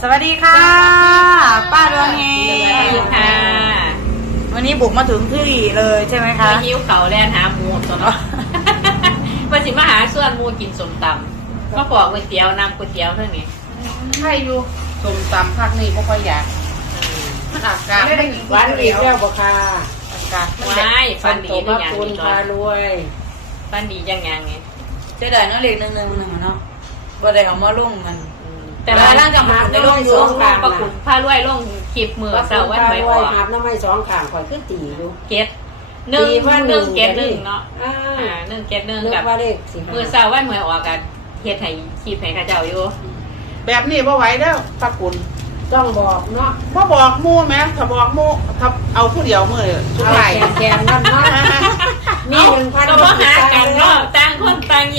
สวัสดีค่ะ ป้าดวงเฮสวัสดีค่ะ วันนี้บุกมาถึงที่เลยใช่ไหมคะมาหิ้วเขาแลนหาหมูตัวเนาะมาสิมาหาส่วนหมูกินสมตำมาปอกก๋วยเตี๋ยวนำก๋วยเตี๋ยวเท่านี้ใช่อยู่ส้มตำภาคนี้บ่ค่อยอยากมันอากาศไม่ได้กินหวานอีกแล้วบ่ค่ะอากาศมันว้ายฟันดีโตด้วมายอย่างคุณนี้ก่อพานรวยฟันดียังยังไงเจะได้เนาะเลขหนึ่งหนึ่งหนึ่งเนาะบ่ได้เอามาลงมันอืม แต่ว่าร่างกายมันในโลกสูงประกุนผ้ารวยลงคลิปมือเสาร์วันพาไว้รอวยอกหาบน้ำไม้สองข้างข่อยขึ้นตีอยู่เก็ตหนึ่งตีว่าหหนึ่นึ่งงเก็ตหนึ่งเนาะอ่าอ่าหนึ่งเก็ตหนึ่งนึกกับว่าเลขสิมือเสาร์วันหวยออกกันเฮ็ดให้คลิปให้เข้าเจ้าอยู่ แบบนี้บ่ไหวแล้วปักกุลต้องบอกเนาะบ่บอกหมู่แม่ถ้าบอกหมู่ถ้าเอาผู้เดียวมื้อสุดเอาท้ายแกนแกนนั่นเนาะ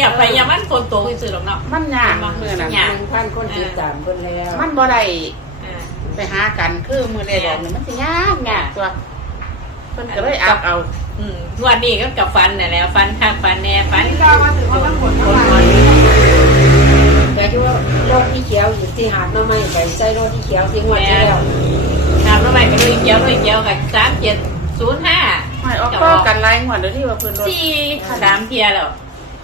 บไปอย่ามันคนโตขึ้นสื่อหรอกเนาะ มันยากมื้อนั้นยากหนึ่งพันคนติดตามเพิ่นแล้ว มันบ่ได้อ่าไปหากันคือมื้อใดดอกนี่มันสิยากยากตัวเพิ่นก็เลยอักเอาอืมวันนี้ก็กับฟันน่ะแหละฟันข้างฟันแน่ฟันแต่ที่ว่ารถที่เขียวอยู่ที่หาดน้ำไม้ไปใส่รถที่เขียวที่งวดที่แล้วทำทำไมก็เลยเกี้ยวเลยเกี้ยวกับสามเจ็ดศูนย์ห้าไม่ออกก็กันหลายงวดเดี๋ยวที่ว่าเพิ่นรถสี่สามเทียแล้ว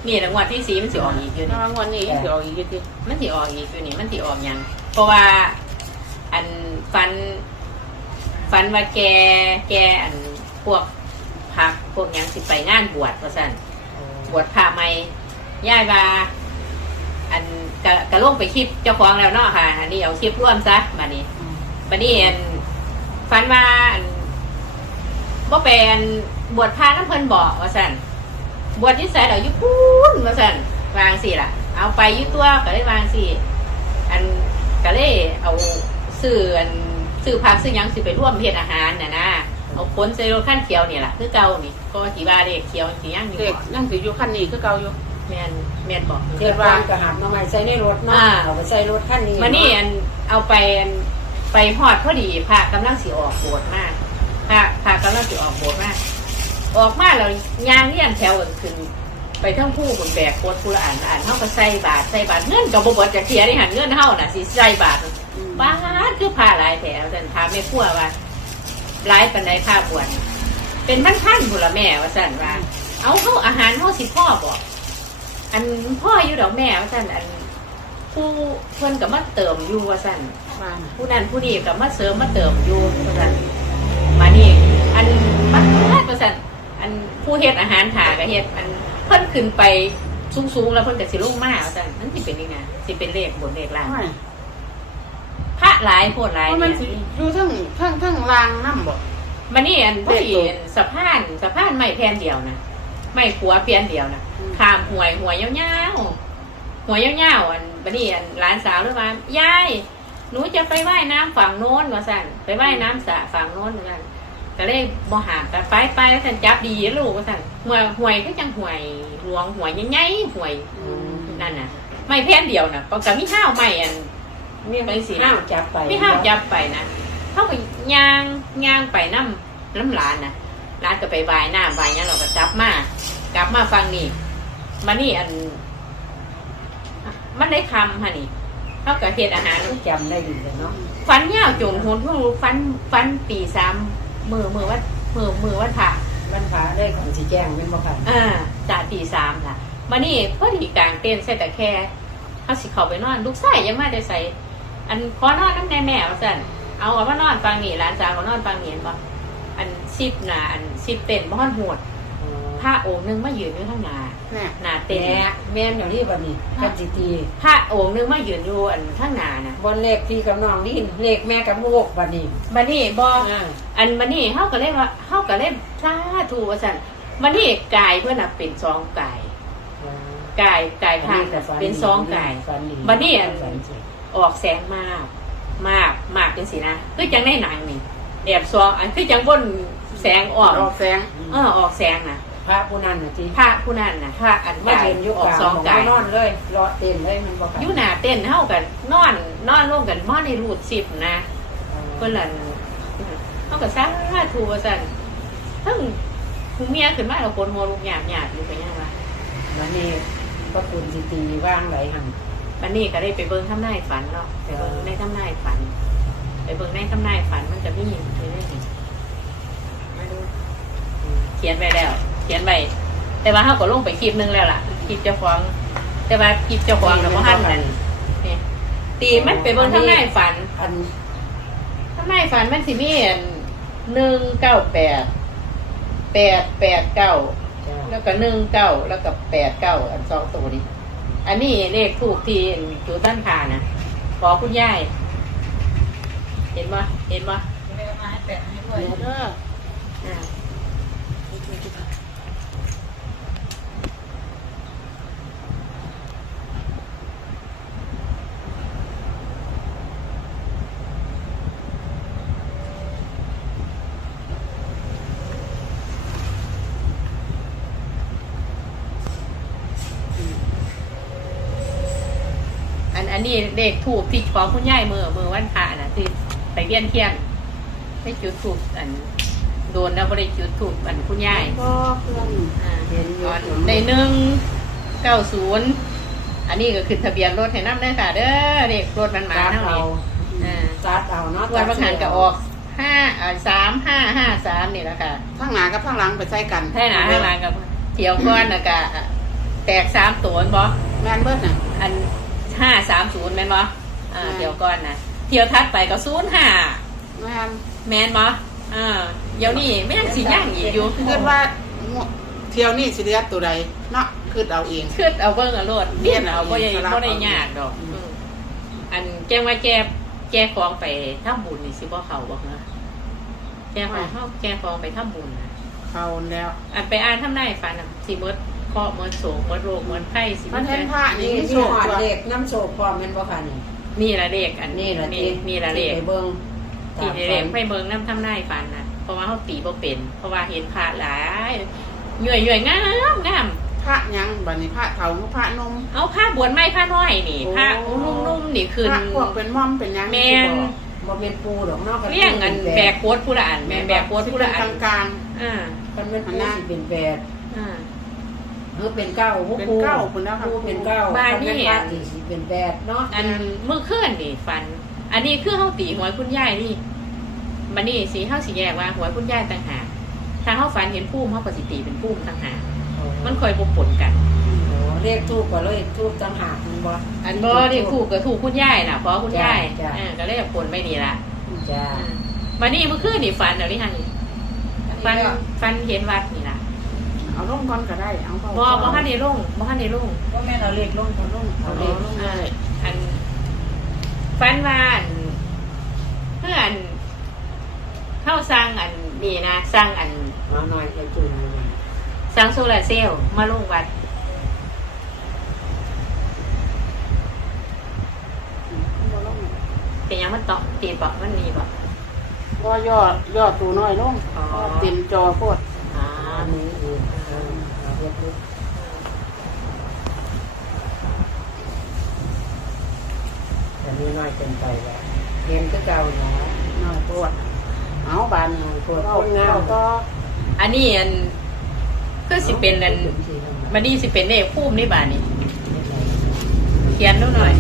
นี่รางวัลที่สี่มันสิออกอีกอยู่ถ้านี่ว่างวดนี้สิเอาอีกอยู่ติมันสิออกอีกอยู่นี่มันสิออกหยัง เพราะว่าอันฟัน ฟันว่าแกแกอันพวกพักพวกหยังสิไปงานบวชว่าสั่นบวชพระใหม่ย่ายบาอันกะกะลงไปคลิปเจ้าของแล้วเนาะค่ะ อันนี้เอาคลิปร่วมซะบัดนี้บัดนี้อันฝันว่าอันบ่เป็นบวชพระน้ำเพิ่นบอกว่าสั่น บวชที่ไสเราอยู่พูนว่าสั่นวางสิล่ะ เอาไปอยู่ตัวก็เลยวางสิอันก็เลยเอาซื้ออันซื้อผักซื้อหยังสิไปร่วมเฮ็ดอาหารน่ะนะเอาคนใส่รถขั้นเขียวนี่ล่ะคือเก่านี่ก็สีบาเด็กเขียวสีย่างอยู่เด็กบ่ยังสิอยู่คันนี้คือเก่าอยู่แมนแมนบอกเทียบวางกับหาดน้ำไม้ใส่ในรถเนาะอ่าเอาไปใส่รถคันนี้มานี่อันเอาไปอันไปหอดพอดีพระกำลังสีออกโบสถ์มากพระพระกำลังสีออกโบสถ์มาก ออกมาแล้วยางเรียนแถวกันขึ้นไปทั้งผู้บนแบกโคตรผู้ละอ่านอ่านเท่ากับใส่บาทใส่บาทเงินกับบดจะเคลียร์ได้หันเงินเท่าน่ะสิใส่บาทบานคือผ้าลายแถวแต่พาไม่พั่วว่าลายปันไดผ้าบวชเป็นพันพันๆบุละแม่ว่าสั่นว่า เอาเข้าอาหารเข้าสิพ่อบอกอันพ่ออยู่ดอกแม่ว่าสั่นอันผู้เพิ่นกับมาเติมอยู่ว่าสั่นผู้นั้นผู้นี้กับมาเสริมมาเติมอยู่ว่าสั่นมานี่อันมันว่าสั่น อันผู้เฮ็ดอาหารถากับเฮ็ดอันเพิ่นขึ้นไปสูงๆแล้วเพิ่นก็สิลงมาว่าสั่นนั่นสิเป็นยังไงสิเป็นเลขบนเลขล่างไม่พระหลายโพดหลายเพราะมันสิเนี่ยอยู่ทั้งทั้งทั้งรางน้ำบ่มานี่อันพอดีเลขตัวอันสะพานสะพานไม้แผ่นเดียวนะไม้ขัวเพียนเดียวนะอืม ข้ามห่วยห่วยยาวๆห่วยยาวๆอันบันนี้อันหลานสาวเลยว่ายายหนูจะไปว่ายน้ำฝั่งโน้นว่าสั่นไปว่ายน้ำสระฝั่งโน้นว่าสั่น ก็เลยบ่หามกันไปไปแล้วสั่นจับดีลูกว่าสั่นห่วยห่วยก็จังห่วยหลวงห่วยใหญ่ๆห่วยนั่นน่ะ ไม่แผ่นเดียวน่ะปกติมีห้าวไม่อันมีไปสิห้าวจับไปไม่ห้าวจับไปนะเขาก็ย่างย่างไปน้ำน้ำหลานนะหลานก็ไปบายหน้าบายเนี้ยเราก็จับมากลับมาฟังนี่มานี่อัน มันได้คำฮะนี่เขาก็เฮ็ดอาหารจำได้อยู่เนาะฟันยาวจนหนหูฟันฟันตีสา มมือมือวัดมือมือวัดผ่ามันพาได้ของสีแจ้งเป็นบ่ค่ะอ่าจ่าตีสามล่ะมานี่พอดีกลางเต้นใส่แต่แค่เขาสิเขาไปนอนลูกชายยังมาได้ใส่อันขอนอนน้ำแน่แม่ว่าสั่นเอาเอามานอนฟังนี่ร้านสาวเขานอนฟังนี่เห็นบ่อันซิบหนาอันซิบเต้นบ่ฮอนโหดผ้าองค์หนึงมายืนอยู่ข้างหน้าเนี่ยหน้าแม่เต้นแม่นเดี๋ยวนี้บัดนี้กันสิตีผ้าองค์หนึงมายืนอยู่อันข้างหน้าน่ะบนเลขพี่กับน้องนี่เลขแม่กับโมกบัดนี้มานี่บ่อ่าอันมานี่เฮาก็เลยว่าเฮาก็เลยสาธุว่าซั่นมานี่กายเพิ่นน่ะเป็นสองกายกายกายทางน่ะเป็นสองกายฝันดีบัดนี้อันฝัสิออกแสงมากมากมากจังสินะคือจังในหนังนี่แอบซองอันคือจังบนแสงออกออกแสงเออออกแสงนะ พระผู้นั้นน่ะจีพระผู้นั้นนะพระอันมากายเห็นอยู่ออกกลางสองของกายนอนเลยรอเต็มเลยมันบ่ค่ะอยู่หน้าเต้นเฮากันนอนนอนร่วมกันมอนในรูดสิบนะเพิ่นละเฮาก็สร้างทูว่าซั่นทั้งผู้เมียขึ้นมาแล้วคนหัวลูกหยาบหยาบอยู่ไปยังว่าวันนี้พระคุณสิตีว่างไหลหันวันนี้ก็ได้ไปเบิ่งทำนายฝันเนาะไปเบิ่งในทำนายฝัน ไปเบิ่งในทำนายฝันมันจะมีอยู่เรื่อยๆไม่รู้อืมเขียนไว้แล้ว เขียนไว้แต่ว่าเขาก็ลงไปคลิปหนึงแล้วล่ะคลิปเจ้าของ แต่ว่าคลิปเจ้าของเราบ่ทันนั่นนี่ตีมันไปเบิ่งทำนายฝันอันทำนายฝันมันสิมีอันหนึ่งเก้าแปดแปดแปดเก้าจ้ะแล้วก็หนึ่งเก้าแล้วก็แปดเก้าอันสองตัวนี้อันนี้เลขถูกที่จูต้านคานะขอคุณยายเห็นปะเห็นปะไม่ได้มาให้แปะให้ด้วย เดี๋ยวเด้อ อ่า อันอันนี้เลขถูกที่ขอคุณยายมือมือวันพระนะที่ไปเวียนเทียนให้จุดถูกอันโดนแล้วบริจุดถูกอันคุณยายก็เครื่องอ่าเห็นอยู่ก่อนในหนึ่งเก้าศูนย์อันนี้ก็คือทะเบียนรถให้น้ำได้อค่ะเด้อเด็กรถมันมาตัดเท่าเอานี้อ่าตัดเอาเนาะวันประหารก็ออกห้าอ่าสามห้าห้าสามนี่แหละค่ะข้างหน้ากับข้างหลังไปใส่กันให้หนาให้หลังกับเที่ยวก้อนนะกะแตกสามตัวบอแม่นเบิดน่ะอัน ห้าสามศูนย์แม่นบออ่าอืมเที่ยวก้อนนะเที่ยวทัดไปก็ศูนย์ห้าแม่นแมนบออ่าเดี๋ยวนี้ไม่ยังสีย่างอีกอยู่คิดว่าเที่ยวนี้สิเหลือตัวใดเนาะคิดเอาเองขึ้นเอาเบิ้งเอาโลดเลี้ยนเอาเลี้บ่ยนได้เอาบ่ได้ยากดอกอืมอันแจ้งว่าแก้แก้ฟองไปทำบุญนี่สิบ่เข้าบ่เหรอแก้ฟองเฮาแก้ฟองไปทำบุญน่ะเขาแล้ว อันไปอ่านทำนายฝันน่ะสิหมด เคราะห์หมดโศกหมดโรคหมดไข้สิมันเห็นพระนี่นี่มีโชที่คหอดตัวเด็กน้ำโศกพร้อมแม่นบ่ค่ะนี่นี่ละเลขอันนี่ล่ะนี่ที่มีละเลขไปเบิ่งที่ตามเลฝัขนไปเบิ่งนำทำนายฝันน่ะเพราะว่าเฮาตีบ่เป็น เพราะว่าเห็นพระหลายย่อยๆงามงามพระหยังบัดนี้พระเฒ่าพระนมเอาผ้าบวนไม้ผ้าน้อยนี่โอ้ผ้านุ่มๆนี่ขึ้นพระพวกเป็นม่อมเป็นหยังแมนบ่เป็นปูดอกเนาะเรียงกันแบกโคตรผู้ละอันแม่นแบกโคตรผู้ละอันกลางอ่ามันเป็นปูสิเป็นแปดอ่า เออเป็นเก้าผู้เป็นปูเก้าคุณแล้วค่ะปูเป็นเก้าบ้านคันี่แม่พระสิสิเป็นแปดเนาะอันเมื่อคืนนี่ฟัน อันนี้คือเฮาตีหวยคุณยายนี่มันนี่สีเฮาสิแยกว่าหวยคุณยายต่างหากถ้าเฮาฝันเห็นพุ่มเฮาก็สิตีเป็นพุ่มต่างหากมันคอยบ่ปนกัน โอ้เรียกทูบก็เลยทูบต่างหากมันบ่ อันบ่ได้ถูกก็ถูกคุณยายน่ะเพราะคุณยายจ้ะอ่าก็เลยปนไม่ดีละจ้าอ่าวันนี้เมื่อคืนนี่ฟันเดี๋ยวนี้หั่นนี่ฟันฟันเห็นวัดนี่ล่ะ เอาร่มก่อนก็ได้ เอาเข้าบ่บ่ทันได้ลงบ่ทันได้ลงว่าแม่เราเล็กลงคนลงเอาเลขลงอ่าอันฟันว่าอันเพื่ออันเข้าสร้างอันนี่นะสร้างอันมาหน่อยจะจุ่มเลยสร้างโซลาร์เซลล์มาลงวัดบ่ลงเป็นหยังมันเตาะตีเปาะมันมีเปาะบ่ย่อย่อตัวน้อยลงอ๋อเต็มจอโพดอ่านนี้อีกเออเรียกทูบอันนี้น้อยเกินไปแล้วเรียนก็เก่าเนาะน้อยโพดเอาบานโพดคนงามเอาต่ออันนี้อันก็สิเป็นอันมันนี่สิเป็นเลขพุ่มนี่บาดนี่เขียนดูหน่อย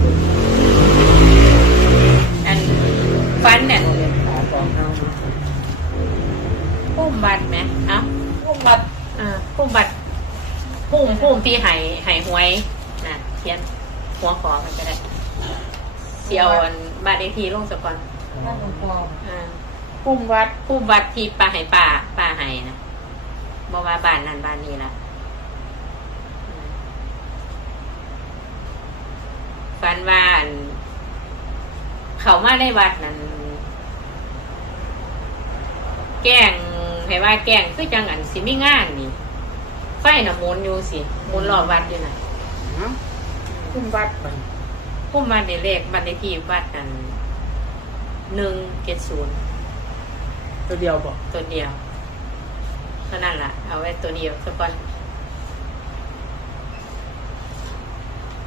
อันฟันเนี่ย ขาของเรา พุ่มบัตรไหมเอ้า พุ่งบัดอ่าพุ่มบัตรพุ่มพุ่มที่ไห้ไห้หวยนะเขียนหัวขอมันก็ได้เสียวอันบาดเลขที่ลงสะก่อนนั่นหลวงพ่ออ่าปุ่มวัดพุ่มบัตรที่ป่าไห้ป่าป่าไห้นะบอกว่าบ้านนั้นบ้านนี้ละอืมฝันว่าอันเขามาในวัดนั้นแกล้ง ให้ว่าแกล้งคือจังอันสิมีงานนี่ ไฟน่ะหมุนอยู่สิหมุนรอบวัดอยู่น่ะเอาปุ่มวัดบัดพุ่มมาในเลขบันเลขที่วัดนั้นหนึ่งเจ็ดศูนย์ตัวเดียวบ่ตัวเดียวเท่านั้นล่ะ เอาไว้ตัวเดียวสักก่อน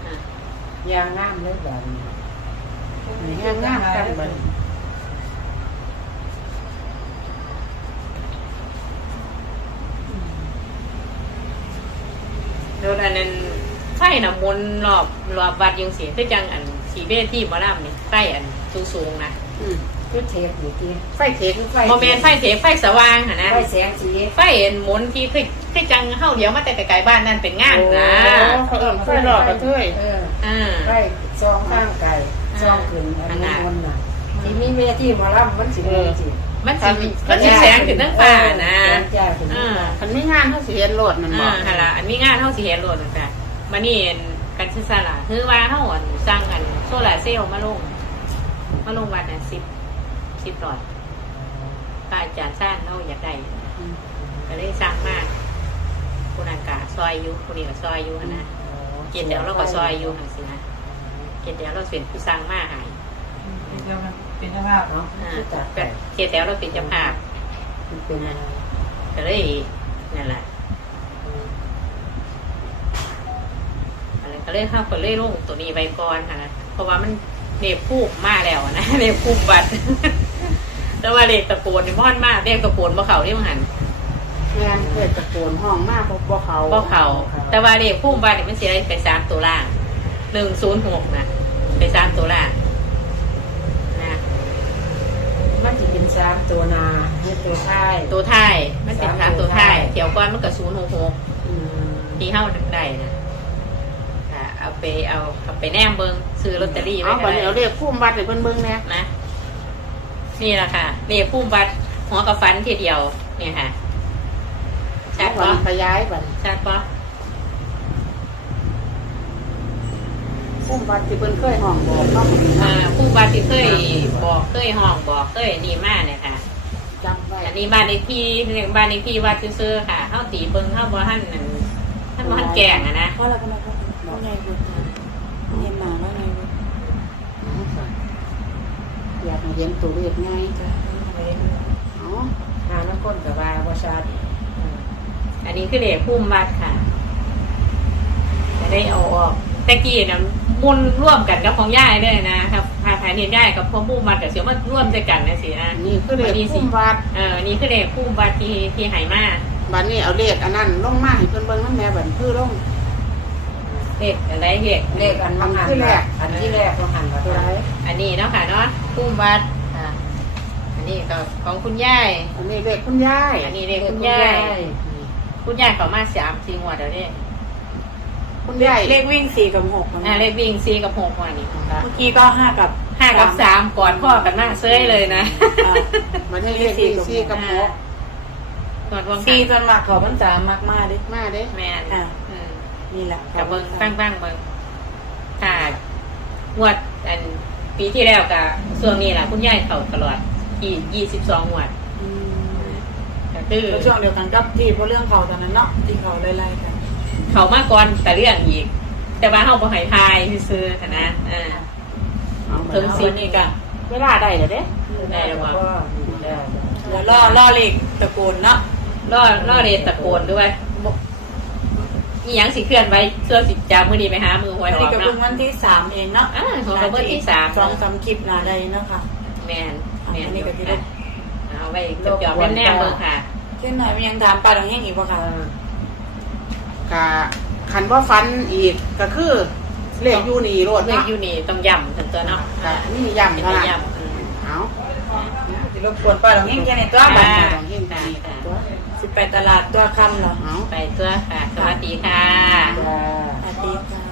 อะยางงามเลยแบบนี้นี่งามงามกันบัดโดนอันนั้นไฟน่ะหมุนรอบรอบวัดยังเสียคือจังอันสีเวทีบ่ล่ำนี่ไฟอันสูงๆนะอืมคือเทปอยู่ที่ไฟเทคไฟโมเมนไฟเสียไฟสว่างหั่นนะไฟแสงสีไฟเอ็นหมุนที่คือคือจังเฮาเดียวมาแต่ไกลๆบ้านนั่นเป็นงานนะเขาเอิ้นไฟหลอกกระเทยเอออ่าไฟซองข้างไก่ซองขึ้นอันนั้นน่ะที่มีเมที่หมาล่ำมันสิเป็นสิ มันสิมันสิแสงขึ้นทั้งฟ้านะแสงจ้าขึ้นทั้งฟ้าคันมีงานเขาสิเห็นโลดมันบอ่าอกหั่นล่ะอันมีงานเฮาสิเห็นโลดนั่นค่ะมานี่เอ็นกันซื่อๆล่ะคือว่าเฮาอันสร้างอันโซลาร์เซลล์มาลงมาลงวัดน่ะ10 10หลอดพระอาจารย์สร้างเฮาอยากได้ก็เลยสร้างมากคุณอากาซอยอยู่คุณนี่ก็ซอยอยู่หั่นนะเกียรติเดี๋ยวเราก็ซอยอยู่หันสินะเกียรติเดี๋ยวเราเป็นผู้สร้างมากหายเดี๋ยวมัน เป็นสภาพเนาะอ่าก็เกียรติเดี๋ยวเราเป็นเจ้าภาพมันเป็นอะไรก็เลยนั่นแหละอะไรก็เลยเข้าก็เลยลงตัวนี้ไว้ก่อนค่ะนะเพราะว่ามันเนบพูกมากแล้วนะเนบพูกบัตรแต่ว่าเด็กตะโกนนี่ม่อนมากเด็กตะโกนบ่เขาที่มันหันงานเกิดตะโกนห้องมากบ่บ่เขาบ่เขา แต่ว่าเด็กพุ่มบัตรนี่มันเสียไปสามตัวล่างหนึ่งศูนย์หกนะไปสามตัวล่างนะ มันจะเป็น สามตัวนาให้ตัวท้าย ตัวท้ายมันเป็นสามตัวท้ายสามตัวท้ายเที่ยวก้อนมันก็ศูนย์หกหกอืมที่เฮ้าได้นะค่ะเอาไปเอาเอาไปแนมเบิงซื้อลอตเตอรี่ไว้เอาก็บัดนี้เอาได้เรียกคุ้มบัตรให้เพิ่นเบิ่งแหน่นะนี่แหละค่ะนี่พุ่มบัตรหัวกับฟันทีเดียว เนี่ยค่ะชัเอาดบัดปะนี้ขยายบัดชัดปะ คุ้มบัตรที่เพิ่นเคยห้องบอกเนาะอ่าพุ่มบัตรที่เคยบอกเคยห้องบอกเคยนี่มากเนี่ยค่ะ จำไว้อันนี้บ้านเลขที่เรียกบ้านเลขที่วัดซื่อๆค่ะเท่าตีเบิงเท่าบ่ท่านนั่นท่านบ่ท่านแกงอะนะเพราะอะไรก็ไม่เพราะว่าไงบุญเห็นหมาแล้วไงบุญอยากให้เห็นตัวเลขไงเอาหาน้ำก้นกับว่าว่าชาติอันนี้คือเลขพุ่มวัดค่ะจะได้เอาออก ตะกี้นะมุนร่วมกันกับของย่ายด้วยนะครับพาพาเนียย่ายกับพ่อพุ่มวัดกับเสียมาร่วมด้วยกันนะสินะอันนี้คือเลขคุ้มบัตรเอออันนี้คือเลขพุ่มวัดที่ที่ไหมาบัดนี้เอาเลขอันนั้นลงมาให้เพิ่นเบิ่งนำแหน่บัดคือลงเลขอะไรเลขเลขอันมังหันที่แรกอันที่แรกมังหันว่าตัวไหนอันนี้เนาะค่ะเนาะพุ่มวัดอ่าอันนี้ก็ของคุณย่ายอันนี้เลขคุณยายอันนี้เลขคุณย่ายคุณย่ายเขามาสามสี่งวดเดี๋ยวนี้ คุณยายเลขวิ่งสี่กับหกอ่าเลขวิ่งสี่กับหกวันนี้เมื่อกี้ก็ห้ากับห้ากับสามก่อนพ่อกันมาเซ้ยเลยนะอ่าบัดนี้เลขที่สี่กับหกก่อนวงสี่จนมากเขาพรรษามากมากดิมาเด้แมนอ่าอืมนี่แหละกับเบิ้งบ้างบ้างเบิ้งค่ะงวดอันปีที่แล้วกับส่วนนี้แหละคุณยายเขาตลอดยี่ยี่สิบสองงวดอืมก็คือ แล้วช่วงเดียวกันกับที่เพราะเรื่องเขาตอนนั้นเนาะที่เขาไล่ๆกัน เขามาก่อนแต่เรื่องอีก แต่ว่าเขาบ่ให้ทายซื้อๆค่ะนะอ่าเอาถึบัดงนี้สิบนี่ก็เวลาได้แล้วเด้ได้แล้วก็ได้เดี๋ยวล่อล่อเลขตะโกนเนาะล่อล่อเรนตะโกนด้วยบ่มีหยังสิเคลื่อนไว้เพื่อสิจามือดีไปหามือหวยอันออนี้กก็เพิ่เนาะงวันที่สามเองเนาะอ่าของเราเบอร์ที่สามสองสามคลิปนาใดเนาะค่ะแมนแมนอันนี้ก็ที่ค่ะเอาไว้จบๆแน่ๆเบอร์ค่ะ เช่นหน่อยมันยังถามปลาดังแห้งอีกป่ะคะ กะคันว่าฟันอีกก็คือเลขอยู่นี่โลดเลขเนาะอยู่นี่ต้องย่ำถึงตัวเนาะกะนี่ย้ำเป็นเท่าไปนั้นย่ำอืมเอาสิรบกวนปลาดังแห้งแค่ในตัวบัตรต้องเฮงดีตัวสิบแปดตลาดตัวคำเหรอเอาไปตัวค่ะสวัสดีค่ะจ้าสวัสดีค่ะ